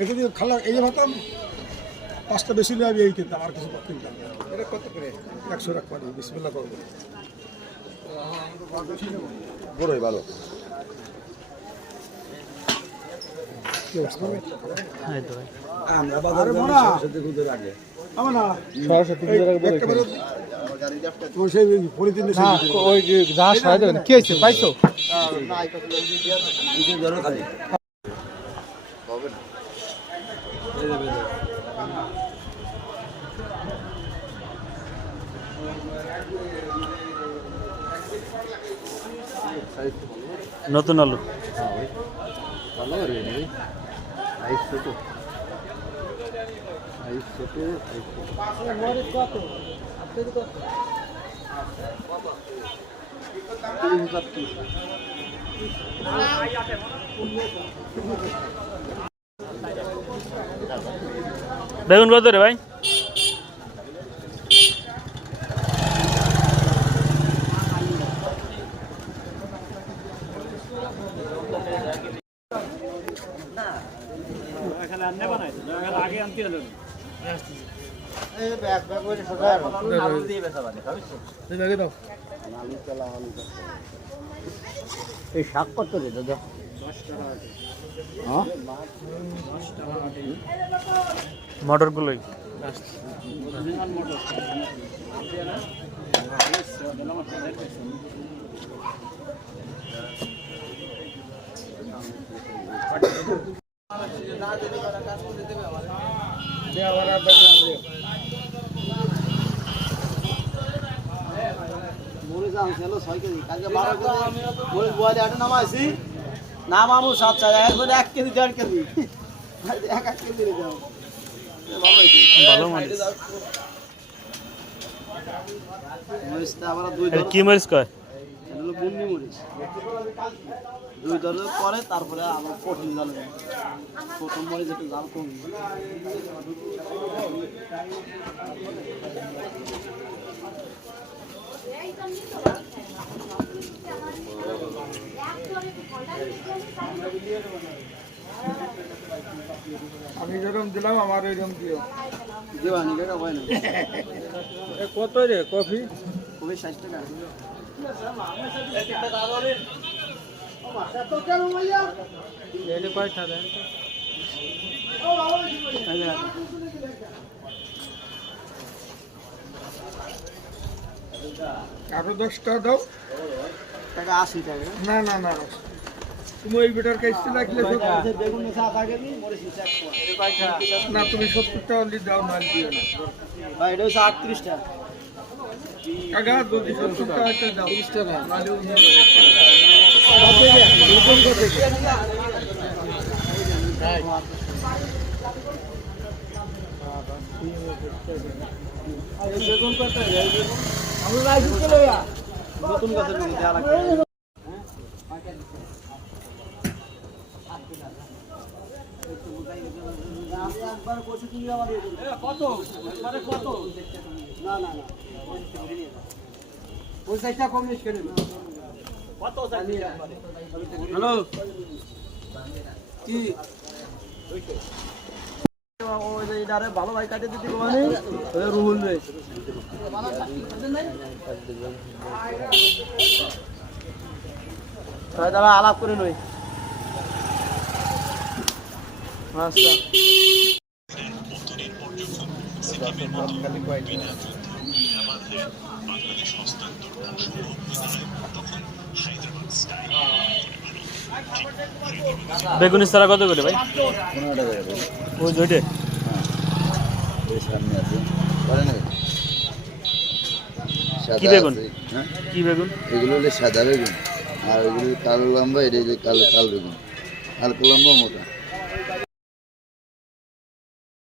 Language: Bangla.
এটা দিয়ে খালা এই ভাতাম 5টা বেশি নিয়ে আমি এই কিনতাম আর কিছু কিনতাম না। এটা কত করে? 100 টাকা পারি বিসমিল্লাহ করবো বড়ই ভালো। আমরা বাজারে সরস্বতী পূজার আগে আমার না সরস্বতী পূজার আগে বলে একেবারে ওই সেই পলিথিনে না ওই যা সহায় দেবেন কি হয়েছে পাইছো? নতুন আলু ভালো রে আইস ছোট আইস ছোট বেগুন কত রে ভাই? এই শাক কত রে দাদা? মটরগুলোই নামামু 7 4 এখন 1 কেজি 1.5 কেজি 1 কেজি দিয়ে দাও ভালো মানে মরিচটা আবার দুই এটা কি মরিচ কয়? এটা হলো বুন্নি মরিচ দুই দরের পরে তারপরে আবার কঠিন জাল প্রথম মরিচ একটু জাল কম আমি যেরকম দিলাম আমার এরকম দিও দেওয়ানি কেটা হয় না কত রে কফি খুবই 60 টাকা এটা কয়টা দেন আরো 10টা দাও টাকা 80 টাকা না না না তুমি ওই বেটার কাছে লাগলে বেগুন চা থাকে নি মরিচ চা না তুমি 70টা অনলি দাও না দিও না ভাই এটা 38 টাকা কাকা যদি 70টা একটা দাও 30 টাকা নালে বেগুন কত আমি রাইস চলে যা নতুন গাছের মধ্যে দেয়া লাগবে কত মানে কত না না না ওই সাইডটা কম নিস কেন কত হ্যালো কি ওই যে ইদারে ভালো ভাই কাটে দিতে মানে ওই রুহুল রে তাই দাদা আলাপ করে নই আচ্ছা বেগুনি সারা কত করে ভাই? 15 টাকা করে। ওই দুইটে এই সামনে আছে পারে না কি বেগুন? হ্যাঁ কি বেগুন? এগুলো হলো সাদা বেগুন আর ওইগুলো কালো লম্বা, এটা হলো কালো বেগুন, হালকা লম্বা মোটা।